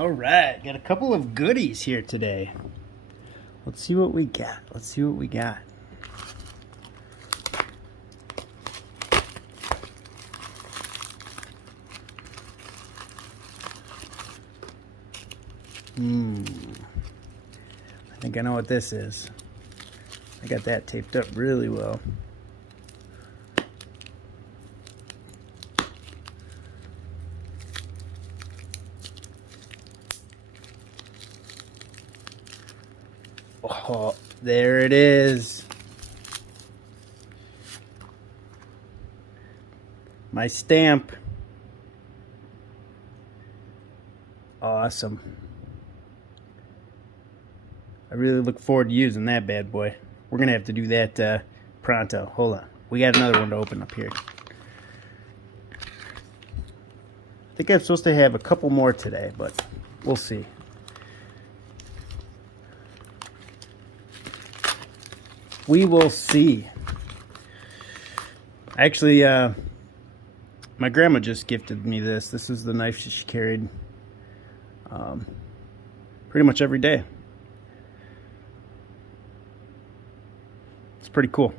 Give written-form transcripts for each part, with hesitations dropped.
All right, got a couple of goodies here today. Let's see what we got. I think I know what this is. I got that taped up really well. Oh, there it is. My stamp. Awesome. I really look forward to using that bad boy. We're going to have to do that pronto. Hold on. We got another one to open up here. I think I'm supposed to have a couple more today, but we'll see. We will see. Actually, my grandma just gifted me this. This is the knife she carried pretty much every day. It's pretty cool.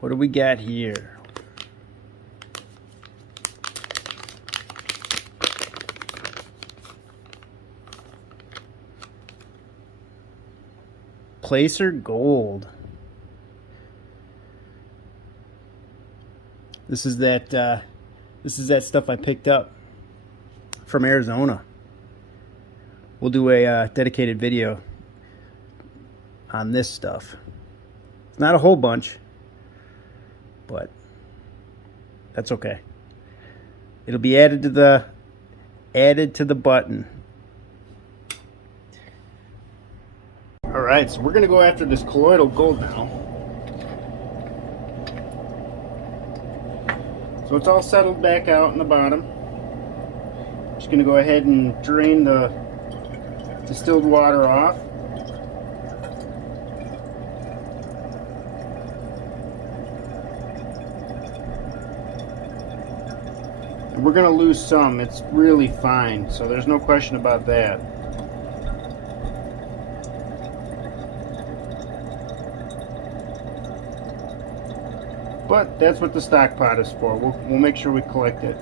What do we got here? Placer Gold. This is that stuff I picked up from Arizona. We'll do a dedicated video on this stuff. It's not a whole bunch, but that's okay. It'll be added to the button. All right, so we're gonna go after this colloidal gold now. So it's all settled back out in the bottom. Just gonna go ahead and drain the distilled water off. And we're gonna lose some. It's really fine, so there's no question about that. But that's what the stock pot is for. We'll make sure we collect it.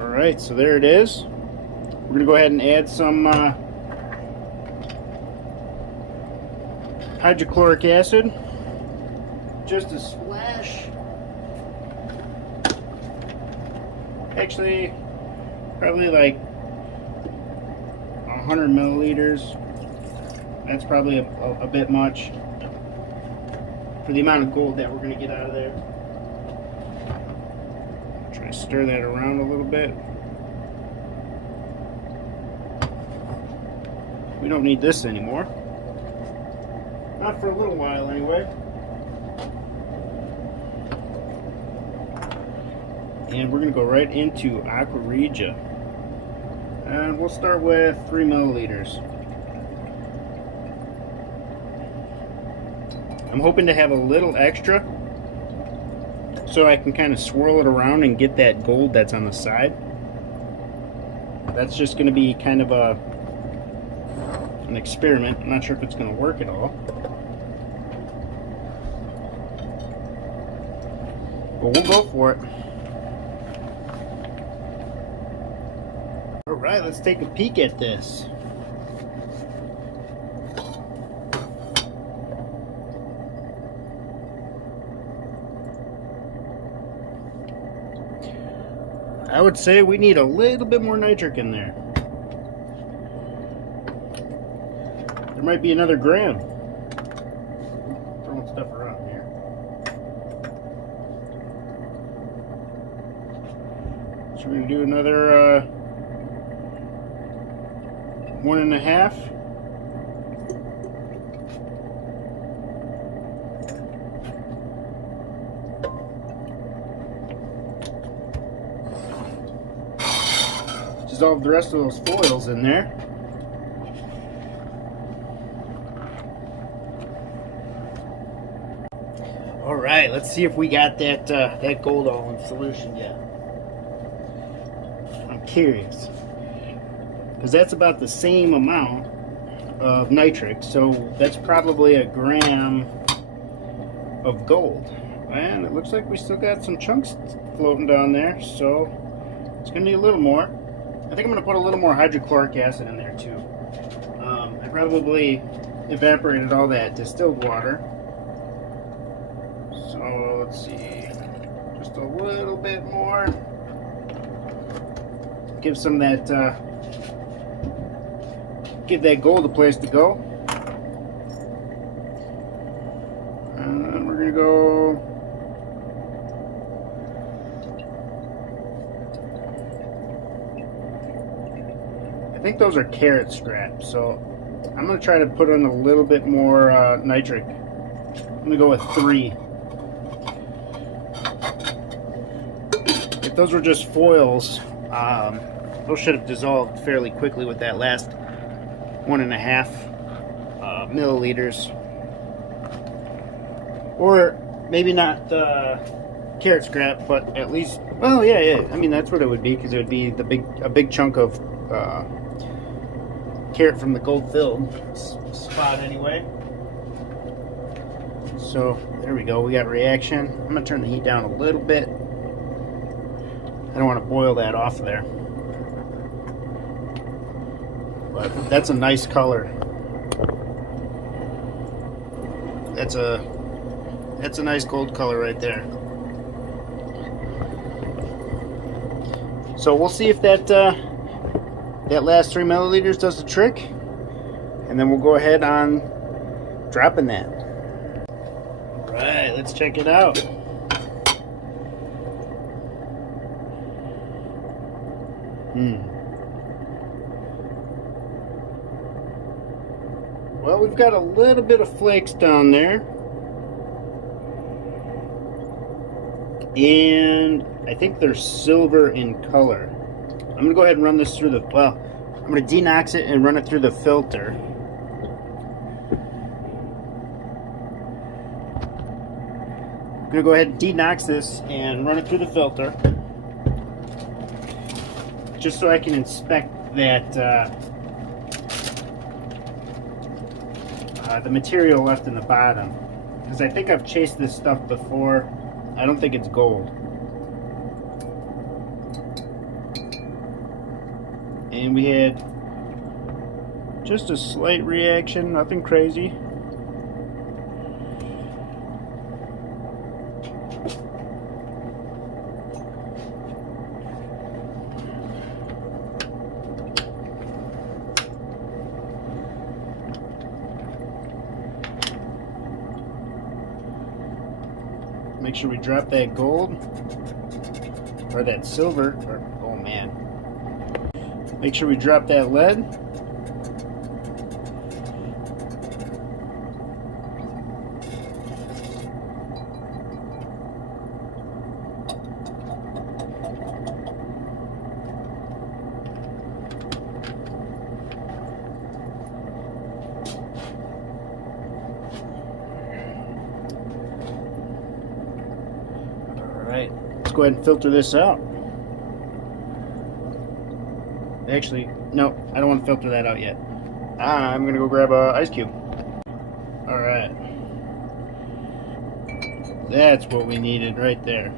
Alright, so there it is. We're going to go ahead and add some hydrochloric acid. Just a splash. Actually, probably like 100 milliliters. That's probably a bit much for the amount of gold that we're going to get out of there. Try to stir that around a little bit. We don't need this anymore. Not for a little while anyway. And we're going to go right into Aqua Regia. And we'll start with 3 milliliters. I'm hoping to have a little extra so I can kind of swirl it around and get that gold that's on the side. That's just going to be kind of an experiment. I'm not sure if it's going to work at all. But we'll go for it. Alright, let's take a peek at this. I would say we need a little bit more nitric in there. There might be another gram. Throwing stuff around here. So we're going to do another 1.5. dissolve the rest of those foils in there. All right, let's see if we got that gold all in solution yet. I'm curious, because that's about the same amount of nitric, so that's probably a gram of gold. And it looks like we still got some chunks floating down there, so it's gonna need a little more. I think I'm gonna put a little more hydrochloric acid in there too. I probably evaporated all that distilled water. So let's see, just a little bit more. Give some of that, give that gold a place to go. And then we're gonna go. I think those are carrot scraps, so I'm gonna try to put in a little bit more nitric. I'm gonna go with 3. If those were just foils, those should have dissolved fairly quickly with that last 1.5 milliliters. Or maybe not carrot scrap, but at least, well, yeah. I mean, that's what it would be, because it would be a big chunk of carrot from the gold filled spot anyway. So there we go. We got reaction. I'm gonna turn the heat down a little bit. I don't want to boil that off there. But that's a nice color. That's a nice gold color right there. So we'll see if that that last 3 milliliters does the trick, and then we'll go ahead on dropping that. All right, let's check it out. Well, we've got a little bit of flakes down there, and I think they're silver in color. I'm gonna go ahead and run this through the, well, I'm gonna denox it and run it through the filter. I'm gonna go ahead and denox this and run it through the filter, just so I can inspect that the material left in the bottom, because I think I've chased this stuff before. I don't think it's gold. And we had just a slight reaction, nothing crazy. Make sure we drop that gold, or that silver, or, oh man. Make sure we drop that lead. Alright, let's go ahead and filter this out. Actually, no, I don't want to filter that out yet. I'm going to go grab an ice cube. Alright. That's what we needed right there.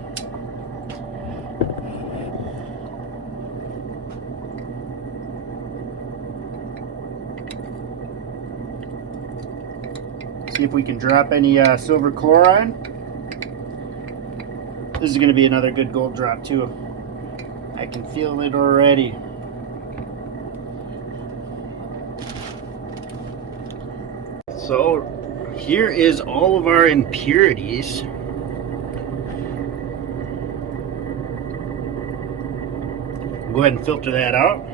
See if we can drop any silver chloride. This is going to be another good gold drop too. I can feel it already. So here is all of our impurities. Go ahead and filter that out.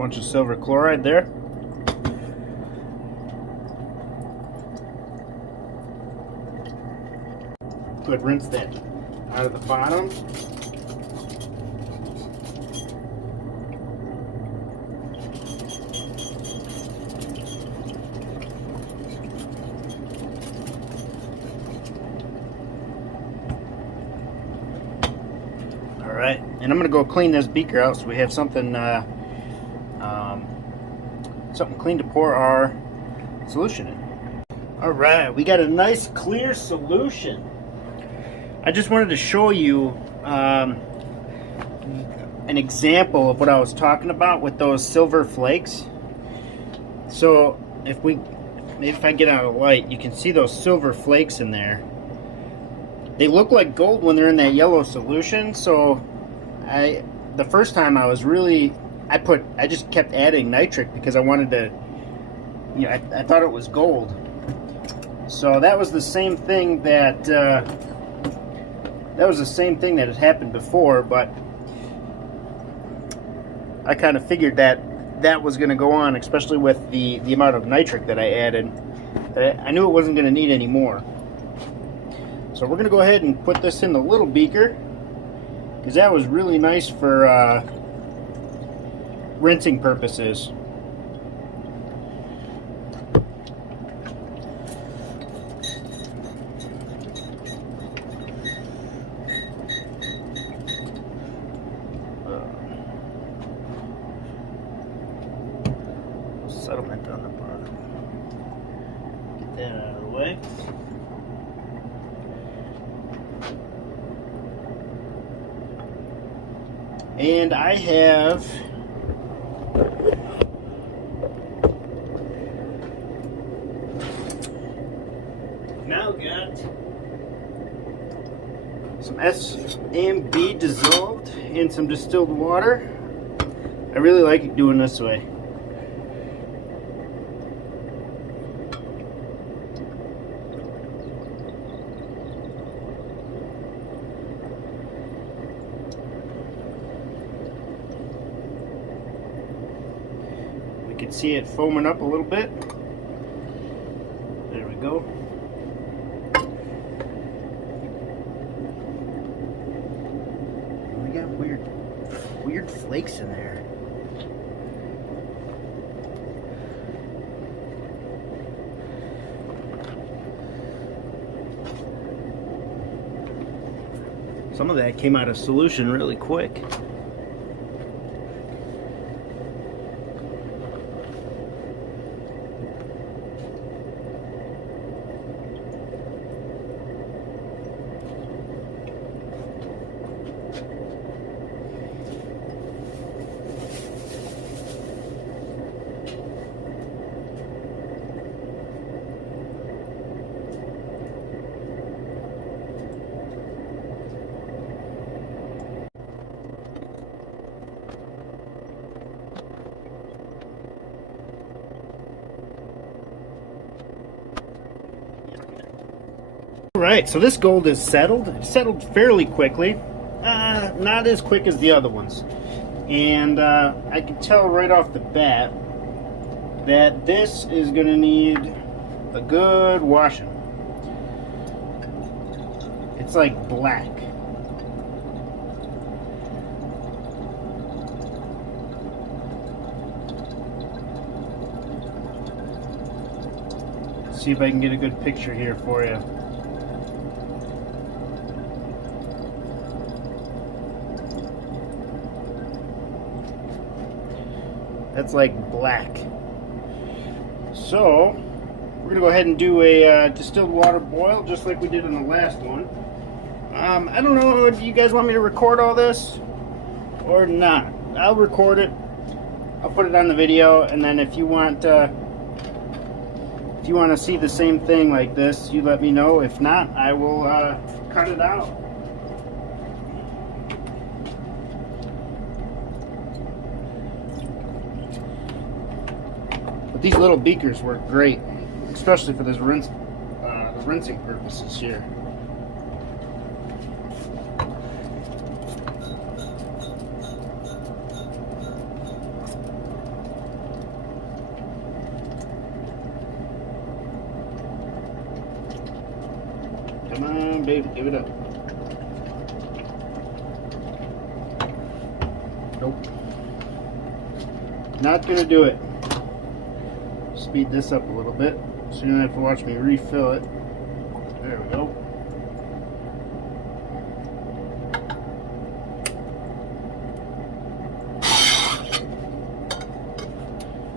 Bunch of silver chloride there. Go ahead and rinse that out of the bottom. Alright, and I'm going to go clean this beaker out so we have something something clean to pour our solution in. Alright, we got a nice clear solution. I just wanted to show you an example of what I was talking about with those silver flakes. So if I get out a light, you can see those silver flakes in there. They look like gold when they're in that yellow solution. So the first time I was really, I just kept adding nitric because I wanted to, you know, I thought it was gold. So that was the same thing that had happened before, but I kind of figured that was going to go on, especially with the amount of nitric that I added. I knew it wasn't going to need any more. So we're going to go ahead and put this in the little beaker, because that was really nice for rinsing purposes. Settlement on the bottom. Get that out of the way. And I have now got some SMB dissolved in some distilled water. I really like it doing this way. You can see it foaming up a little bit. There we go. We got weird flakes in there. Some of that came out of solution really quick. Right, so this gold is settled. It settled fairly quickly, not as quick as the other ones. And I can tell right off the bat that this is going to need a good washing. It's like black. See if I can get a good picture here for you. That's like black. So we're gonna go ahead and do a distilled water boil just like we did in the last one. I don't know, do you guys want me to record all this or not? I'll record it. I'll put it on the video, and then if you want to see the same thing like this, you let me know. If not, I will cut it out. But these little beakers work great, especially for this the rinsing purposes here. Come on, baby, give it up. Nope. Not gonna do it. Speed this up a little bit, so you don't have to watch me refill it. There we go.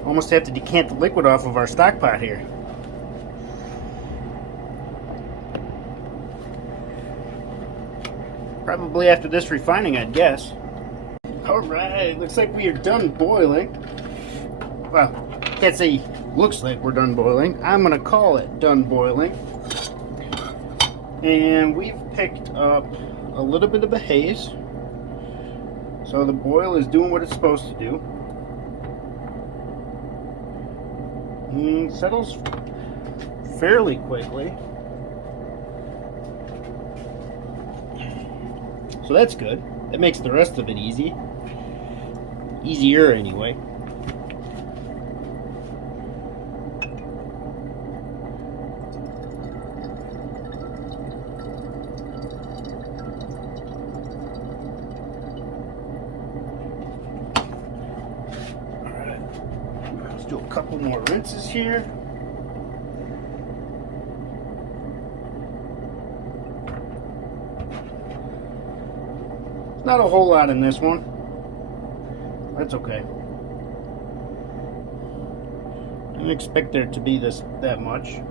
Almost have to decant the liquid off of our stock pot here. Probably after this refining, I'd guess. Alright, looks like we are done boiling. Well, can't say looks like we're done boiling. I'm gonna call it done boiling. And we've picked up a little bit of a haze. So the boil is doing what it's supposed to do. Settles fairly quickly. So that's good. That makes the rest of it easy. Easier anyway. Alright. Let's do a couple more rinses here. Not a whole lot in this one. That's okay. I didn't expect there to be that much.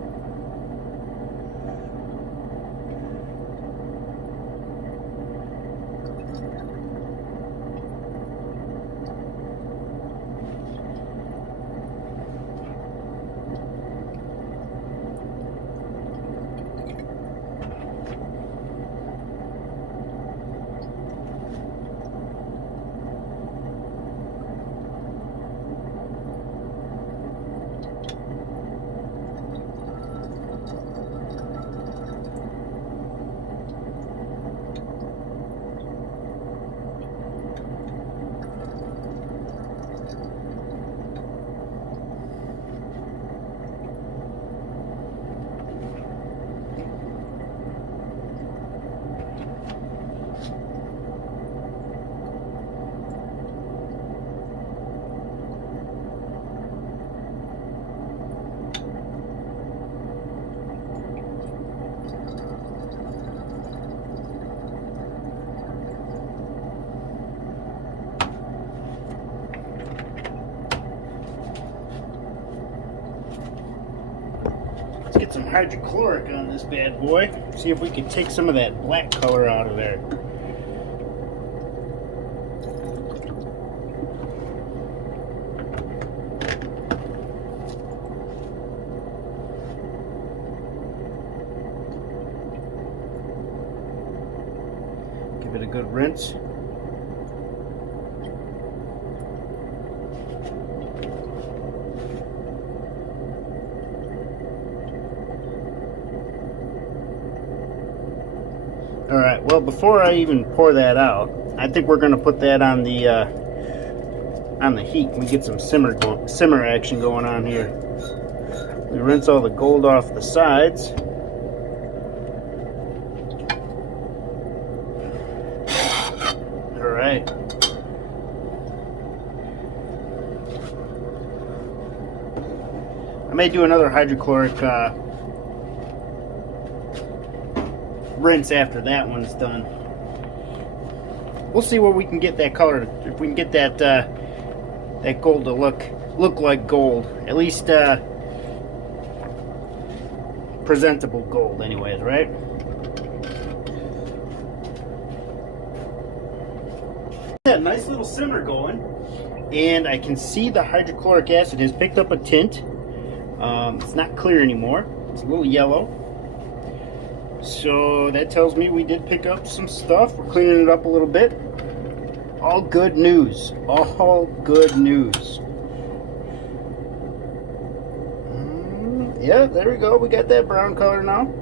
Get some hydrochloric on this bad boy. See if we can take some of that black color out of there. Give it a good rinse. Alright, well, before I even pour that out, I think we're going to put that on the heat. We get some simmer action going on here. We rinse all the gold off the sides. Alright. I may do another hydrochloric rinse after that one's done. We'll see where we can get that color, if we can get that that gold to look like gold, at least presentable gold anyways, right? That nice little simmer going, and I can see the hydrochloric acid has picked up a tint. It's not clear anymore, it's a little yellow. So that tells me we did pick up some stuff. We're cleaning it up a little bit. All good news. All good news. Yeah, there we go. We got that brown color now.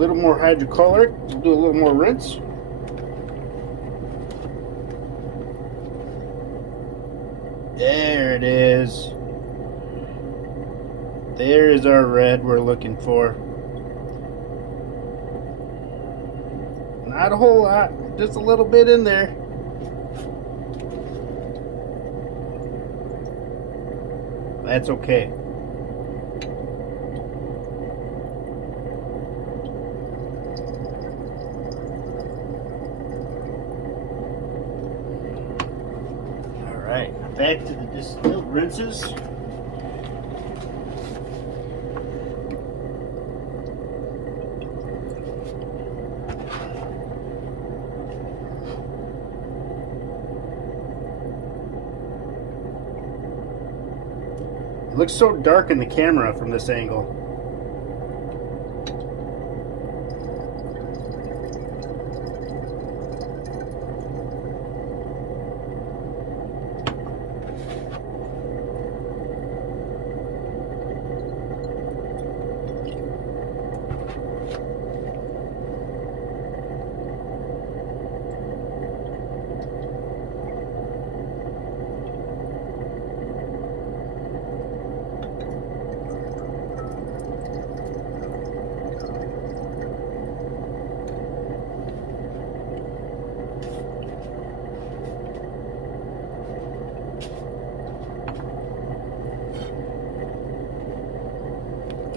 little more hydrochloric. We'll do a little more rinse. There it is. There is our red we're looking for. Not a whole lot, just a little bit in there. That's okay. Alright, back to the distilled rinses. It looks so dark in the camera from this angle.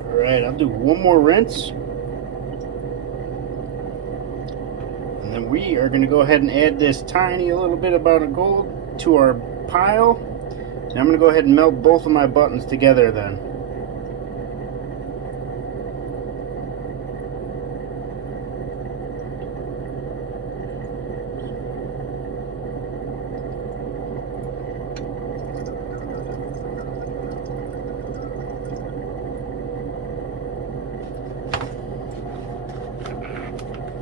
Alright, I'll do one more rinse. And then we are going to go ahead and add this tiny little bit about a gold to our pile. And I'm going to go ahead and melt both of my buttons together then.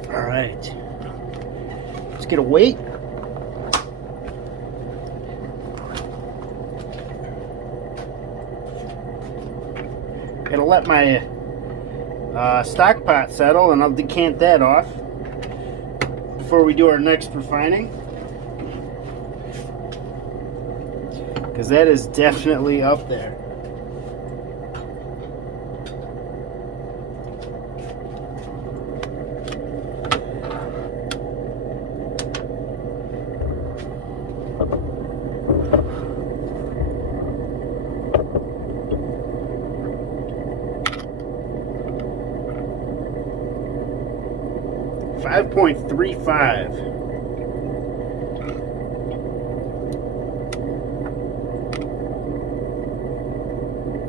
Alright, let's get a weight. Gotta let my stock pot settle, and I'll decant that off before we do our next refining, because that is definitely up there. .35.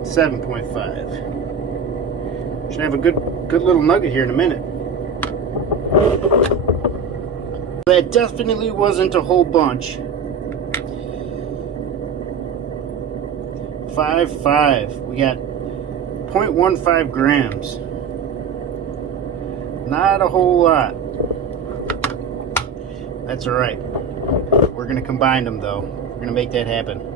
.5. Should have a good little nugget here in a minute. That definitely wasn't a whole bunch. 5.5. We got 0.15 grams. Not a whole lot. That's alright. We're going to combine them though. We're going to make that happen.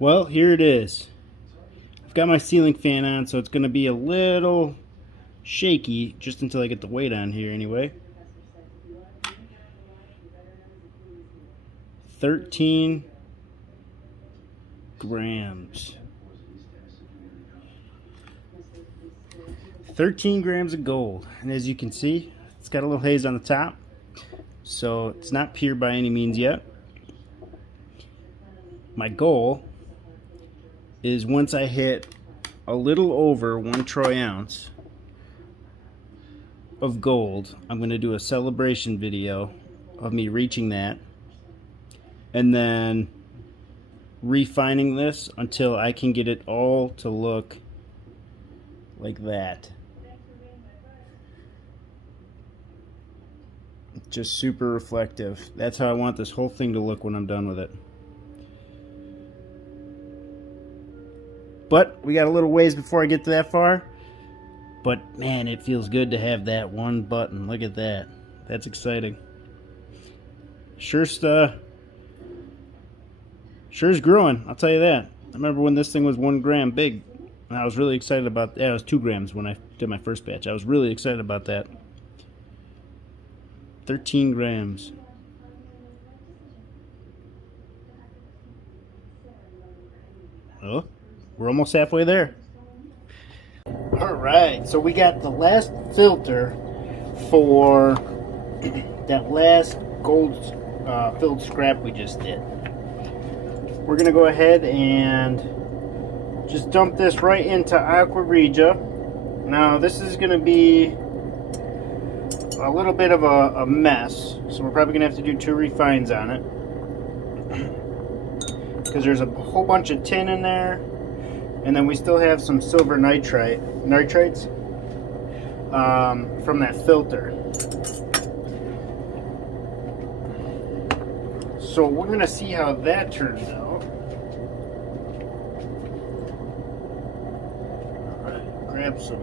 Well, here it is. I've got my ceiling fan on, so it's going to be a little shaky just until I get the weight on here anyway. 13 grams. 13 grams of gold. And as you can see, it's got a little haze on the top, so it's not pure by any means yet. My goal is once I hit a little over 1 troy ounce of gold, I'm going to do a celebration video of me reaching that, and then refining this until I can get it all to look like that. Just super reflective. That's how I want this whole thing to look when I'm done with it. But we got a little ways before I get to that far. But man, it feels good to have that one button. Look at that. That's exciting. Sure's growing, I'll tell you that. I remember when this thing was 1 gram big, and I was really excited about that. Yeah, it was 2 grams when I did my first batch. I was really excited about that. 13 grams. Oh, we're almost halfway there. Alright, so we got the last filter for that last gold filled scrap we just did. We're going to go ahead and just dump this right into Aqua Regia. Now this is going to be a little bit of a mess, so we're probably going to have to do 2 refines on it. Because there's a whole bunch of tin in there, and then we still have some silver nitrites from that filter. So we're going to see how that turns out. Alright, grab some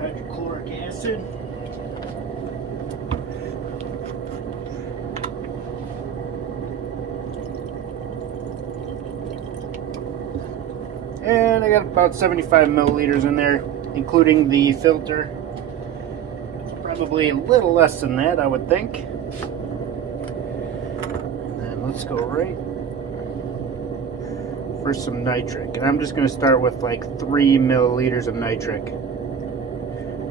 hydrochloric acid. And I got about 75 milliliters in there, including the filter. It's probably a little less than that, I would think. And then let's go right for some nitric. And I'm just going to start with like 3 milliliters of nitric.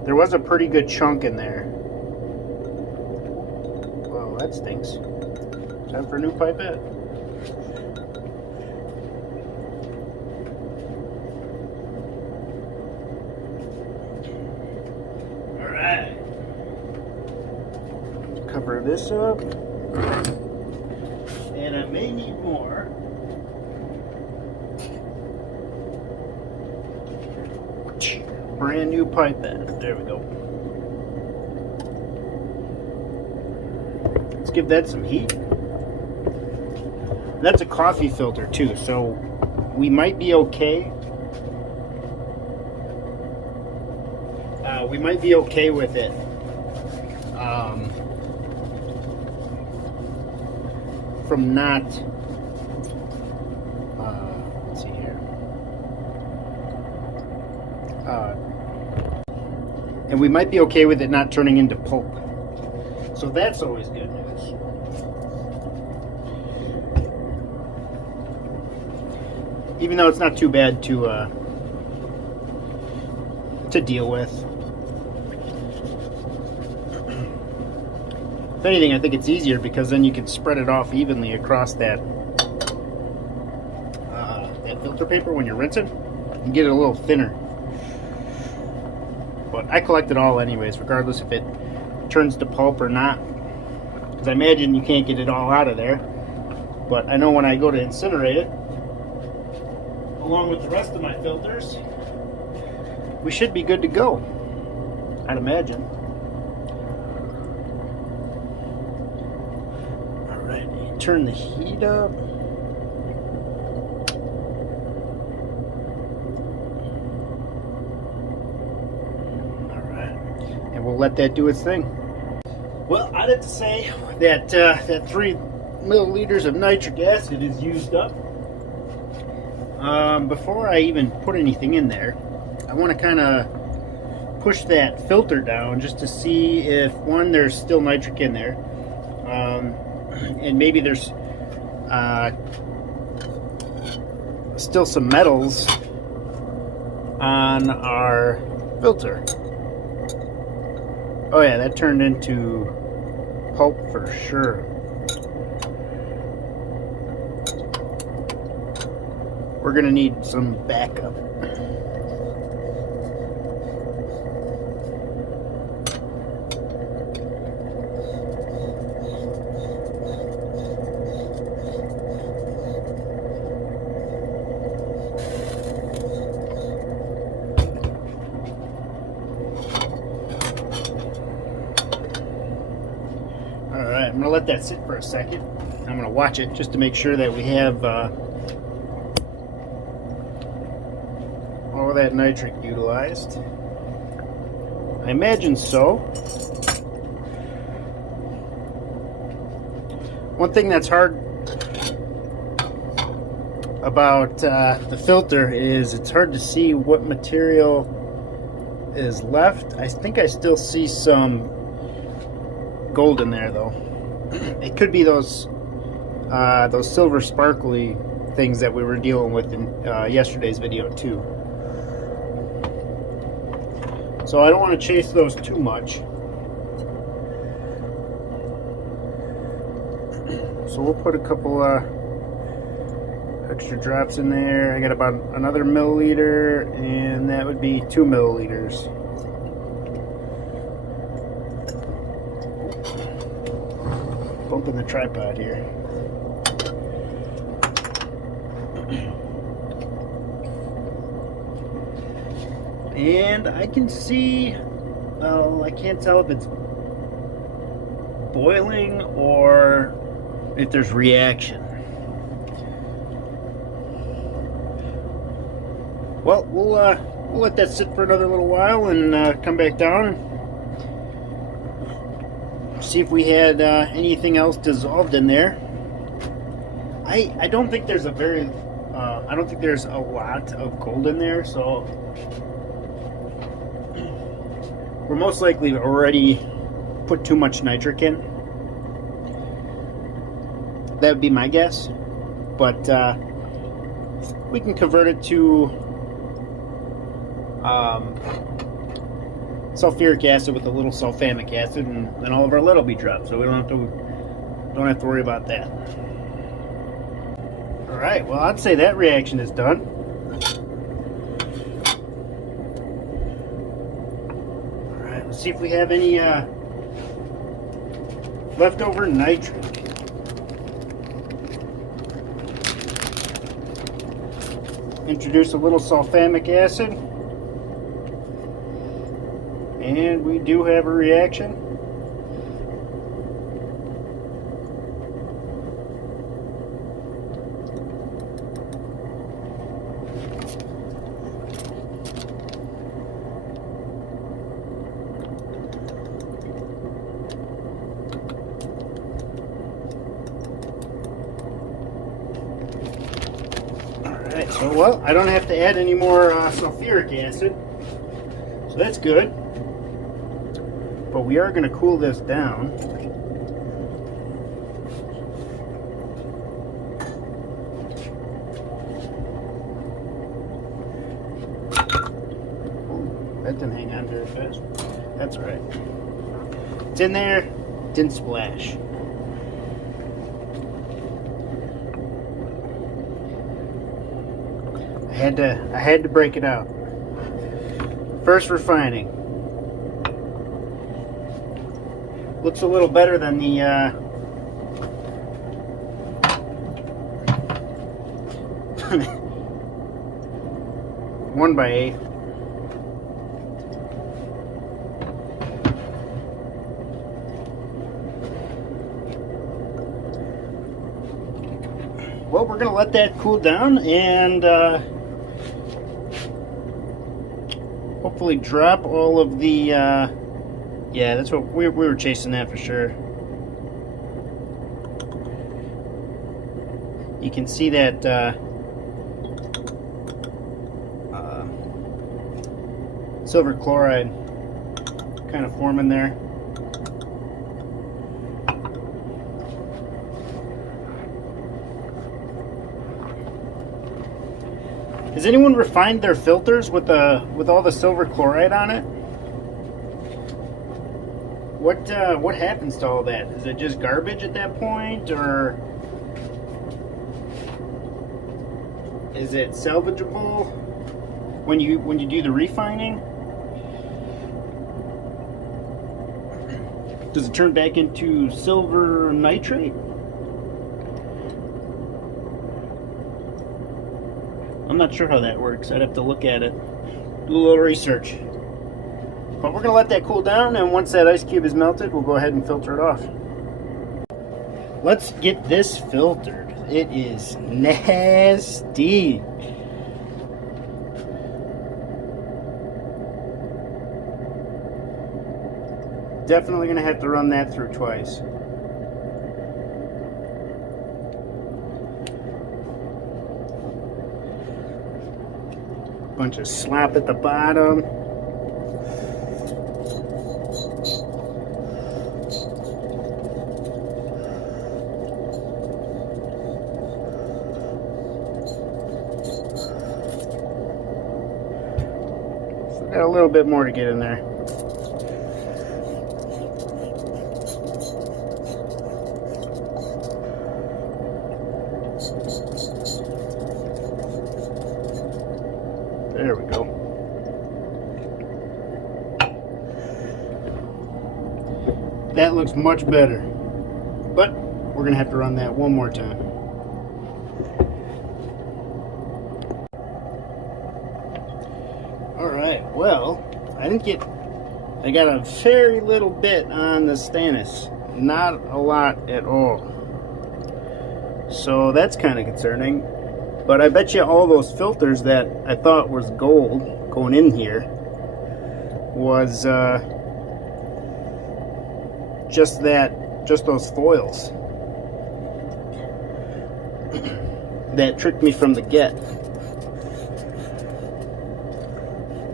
There was a pretty good chunk in there. Whoa, that stinks. Time for a new pipette. Cover this up, and I may need more. Brand new pipette. There we go. Let's give that some heat. That's a coffee filter too, so we might be okay. We might be okay with it. From not, let's see here, and we might be okay with it not turning into pulp, so that's always good news. Even though it's not too bad to deal with. If anything, I think it's easier because then you can spread it off evenly across that filter paper when you're rinsing and get it a little thinner. But I collect it all anyways, regardless if it turns to pulp or not. Because I imagine you can't get it all out of there. But I know when I go to incinerate it, along with the rest of my filters, we should be good to go, I'd imagine. Turn the heat up. Alright. And we'll let that do its thing. Well, I'd have to say that that 3 milliliters of nitric acid is used up. Before I even put anything in there, I want to kind of push that filter down just to see if, one, there's still nitric in there. And maybe there's still some metals on our filter. Oh yeah, that turned into pulp for sure. We're gonna need some backup. I'm going to let that sit for a second. I'm going to watch it just to make sure that we have that nitric utilized? I imagine so. One thing that's hard about the filter is it's hard to see what material is left. I think I still see some gold in there though. It could be those silver sparkly things that we were dealing with in yesterday's video too. So I don't want to chase those too much. So we'll put a couple extra drops in there. I got about another milliliter, and that would be 2 milliliters. Bumping the tripod here. And I can see, well, I can't tell if it's boiling or if there's reaction. Well, we'll let that sit for another little while and come back down and see if we had anything else dissolved in there. I don't think there's I don't think there's a lot of gold in there, so we're most likely already put too much nitric in. That would be my guess, but we can convert it to sulfuric acid with a little sulfamic acid, and then all of our lead will be dropped, so we don't have to worry about that. All right, well, I'd say that reaction is done. All right, let's see if we have any leftover nitric. Introduce a little sulfamic acid, and we do have a reaction. So, well, I don't have to add any more sulfuric acid, so that's good. But we are going to cool this down. Oh, that didn't hang on very fast. That's all right. It's in there, didn't splash. I had to break it out. First refining. Looks a little better than the 1/8. Well, we're gonna let that cool down and hopefully drop all of the yeah, that's what we were chasing, that for sure. You can see that silver chloride kind of forming there. Has anyone refined their filters with all the silver chloride on it? What happens to all that? Is it just garbage at that point, or is it salvageable when you do the refining? Does it turn back into silver nitrate? I'm not sure how that works. I'd have to look at it, do a little research. But we're going to let that cool down, and once that ice cube is melted, we'll go ahead and filter it off. Let's get this filtered. It is nasty. definitely going to have to run that through twice. Bunch of slop at the bottom. Got a little bit more to get in there. There we go. That looks much better. But we're going to have to run that one more time. Alright, well, I got a very little bit on the stannous. Not a lot at all. So that's kind of concerning. But I bet you all those filters that I thought was gold going in here was just those foils that tricked me from the get.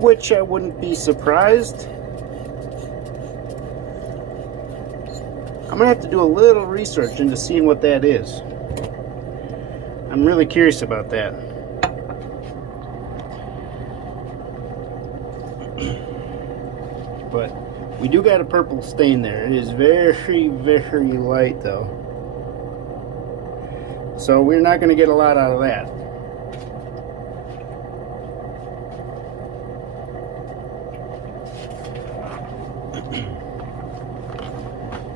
Which I wouldn't be surprised. I'm gonna have to do a little research into seeing what that is. I'm really curious about that. But we do got a purple stain there. It is very, very light though. So we're not gonna get a lot out of that.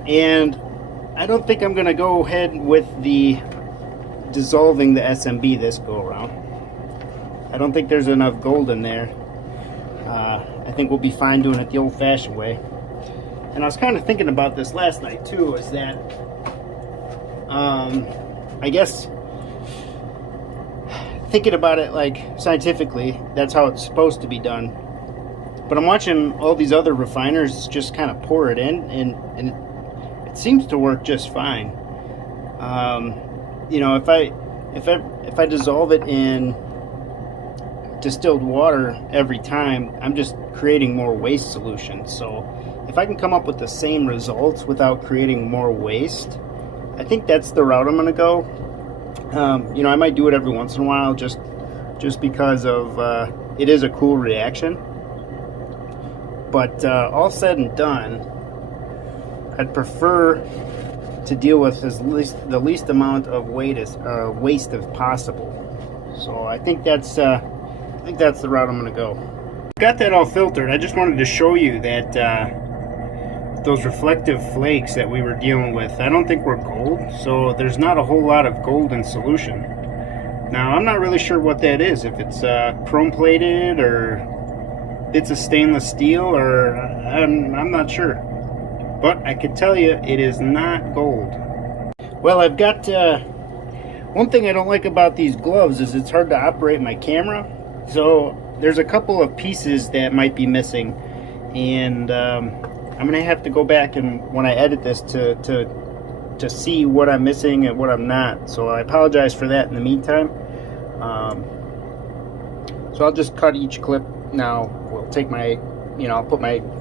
And I don't think I'm going to go ahead with the dissolving the SMB this go around. I don't think there's enough gold in there. I think we'll be fine doing it the old-fashioned way. And I was kind of thinking about this last night too, is that I guess thinking about it like scientifically, that's how it's supposed to be done. But I'm watching all these other refiners just kind of pour it in, and it seems to work just fine. You know, if I dissolve it in distilled water every time, I'm just creating more waste solution. So if I can come up with the same results without creating more waste, I think that's the route I'm going to go. You know, I might do it every once in a while just because of it is a cool reaction. But all said and done, I'd prefer to deal with the least amount of waste as possible. So I think that's the route I'm going to go. Got that all filtered. I just wanted to show you that those reflective flakes that we were dealing with, I don't think were gold. So there's not a whole lot of gold in solution. Now I'm not really sure what that is. If it's chrome plated or bits of stainless steel, or I'm not sure. But I can tell you it is not gold. Well, I've got one thing I don't like about these gloves is it's hard to operate my camera. So there's a couple of pieces that might be missing, and I'm gonna have to go back and when I edit this to see what I'm missing and what I'm not. So I apologize for that in the meantime. So I'll just cut each clip now. We'll take my, you know,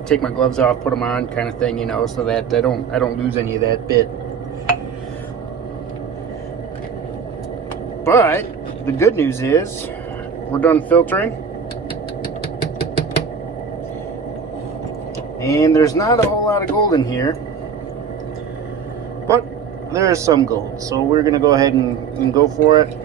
take my gloves off, put them on, kind of thing, you know, so that I don't lose any of that bit. But the good news is we're done filtering, and there's not a whole lot of gold in here, but there is some gold, so we're gonna go ahead and go for it.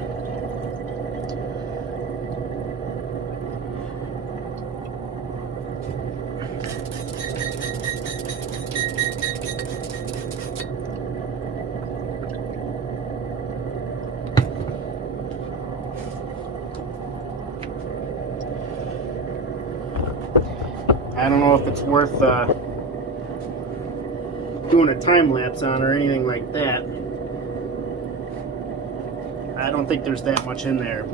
I don't know if it's worth doing a time lapse on or anything like that. I don't think there's that much in there.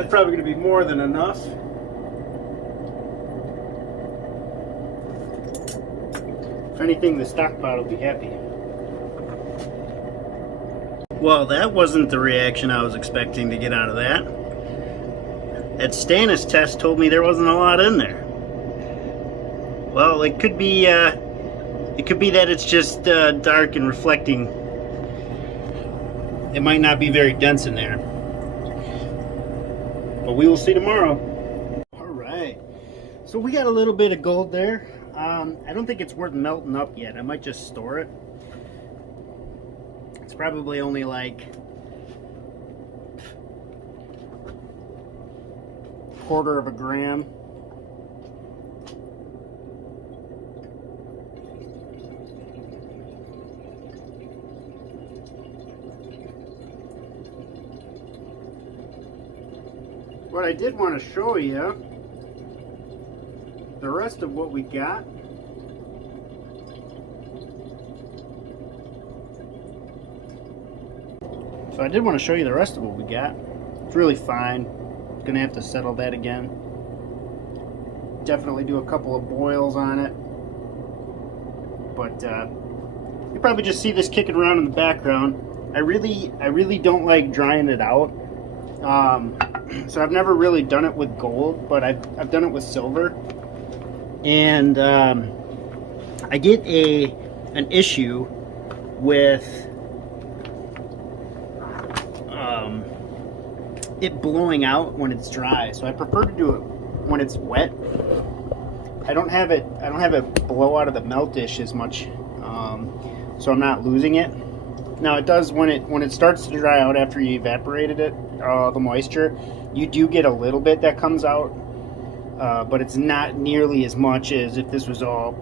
That's probably going to be more than enough. If anything, the stock pot will be happy. Well, that wasn't the reaction I was expecting to get out of that. That Stannis test told me there wasn't a lot in there. Well, it could be that it's just dark and reflecting. It might not be very dense in there. But we will see tomorrow. Alright. So we got a little bit of gold there. I don't think it's worth melting up yet. I might just store it. It's probably only like a quarter of a gram. What I did want to show you the rest of what we got. So I did want to show you the rest of what we got. It's really fine. Gonna have to settle that again. Definitely do a couple of boils on it. But you probably just see this kicking around in the background. I really don't like drying it out. So I've never really done it with gold, but I've done it with silver. And I get an issue with it blowing out when it's dry. So I prefer to do it when it's wet. I don't have it blow out of the melt dish as much, so I'm not losing it. Now it does when it starts to dry out after you evaporated it, the moisture, you do get a little bit that comes out, but it's not nearly as much as if this was all,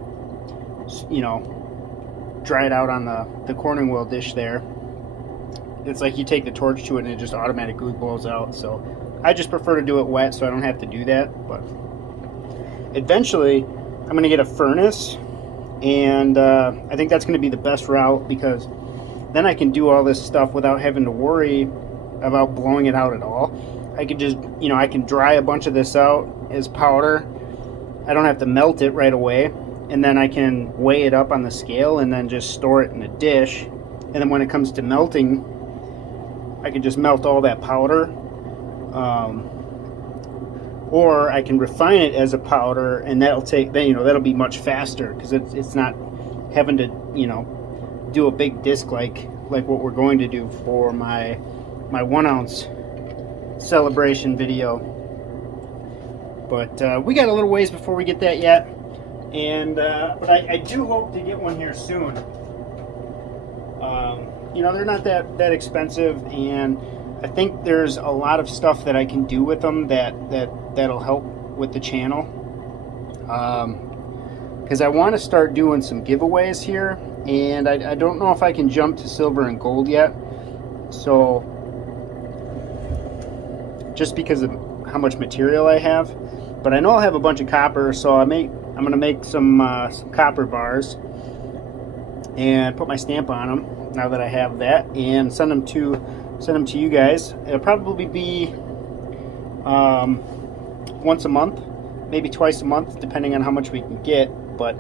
you know, dried out on the corning wheel dish there. It's like you take the torch to it and it just automatically blows out. So I just prefer to do it wet so I don't have to do that. But eventually I'm going to get a furnace, and I think that's going to be the best route, because then I can do all this stuff without having to worry about blowing it out at all. I could just, you know, I can dry a bunch of this out as powder. I don't have to melt it right away, and then I can weigh it up on the scale and then just store it in a dish. And then when it comes to melting, I can just melt all that powder, or I can refine it as a powder, and that'll take, then, you know, that'll be much faster, because it's not having to, you know, do a big disc like what we're going to do for my 1 ounce celebration video. But we got a little ways before we get that yet, and but I do hope to get one here soon. You know, they're not that expensive, and I think there's a lot of stuff that I can do with them that'll help with the channel. Because I want to start doing some giveaways here, and I don't know if I can jump to silver and gold yet. So just because of how much material I have, but I know I'll have a bunch of copper, so I'm gonna make some copper bars and put my stamp on them now that I have that, and send them to you guys. It'll probably be once a month, maybe twice a month, depending on how much we can get. But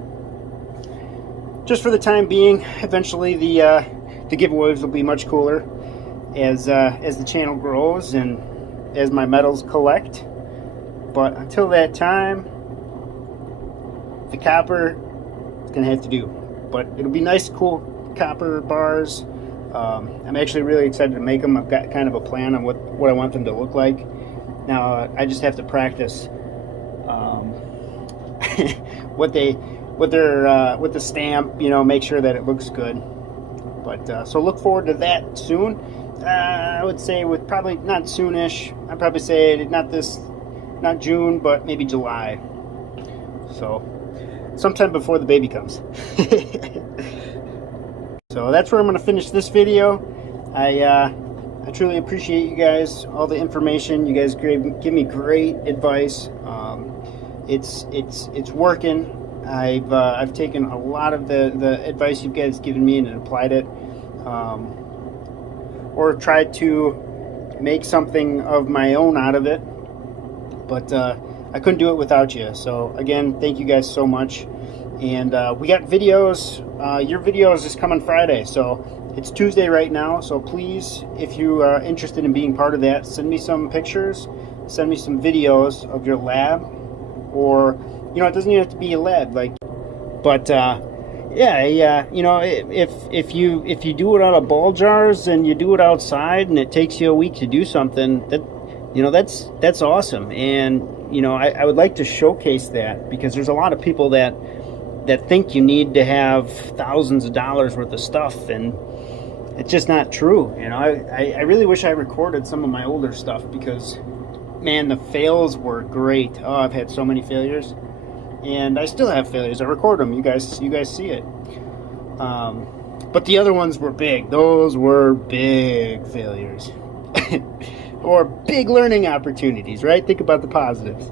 just for the time being, eventually the giveaways will be much cooler as the channel grows and as my medals collect. But until that time, the copper is gonna have to do. But it'll be nice, cool copper bars. I'm actually really excited to make them. I've got kind of a plan on what I want them to look like. Now I just have to practice with the stamp, you know, make sure that it looks good. But so look forward to that soon. I would say with probably not soonish. I'd probably say not June, but maybe July. So sometime before the baby comes. So that's where I'm going to finish this video. I truly appreciate you guys, all the information. You guys give me great advice. It's working. I've taken a lot of the advice you guys given me and applied it, or tried to make something of my own out of it. But I couldn't do it without you. So again, thank you guys so much. And we got videos. Your videos is coming Friday, so it's Tuesday right now. So please, if you are interested in being part of that, send me some pictures, send me some videos of your lab, or you know, it doesn't even have to be a lab, like, but yeah, you know, if you do it out of ball jars and you do it outside and it takes you a week to do something, that, you know, that's awesome. And you know, I would like to showcase that, because there's a lot of people that think you need to have thousands of dollars worth of stuff, and it's just not true. You know, I really wish I recorded some of my older stuff, because man, the fails were great. Oh, I've had so many failures, and I still have failures. I record them. You guys see it. But the other ones were big. Those were big failures. Or big learning opportunities, right? Think about the positives.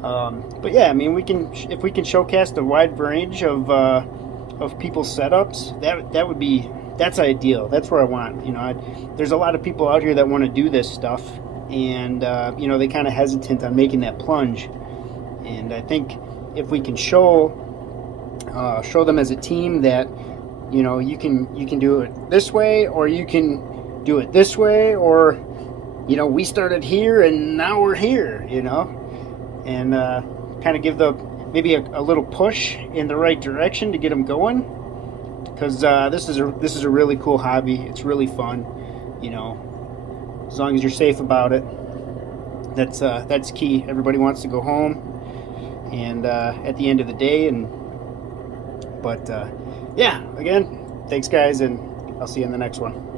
But yeah, I mean, if we can showcase a wide range of people's setups, that's ideal. That's where I want. You know, there's a lot of people out here that want to do this stuff, and you know, they kind of hesitant on making that plunge. And I think if we can show them as a team that, you know, you can do it this way, or you can do it this way, or you know, we started here and now we're here, you know, and kind of give maybe a little push in the right direction to get them going, because this is a really cool hobby. It's really fun, you know, as long as you're safe about it. That's key. Everybody wants to go home and at the end of the day, but yeah, again, thanks guys, and I'll see you in the next one.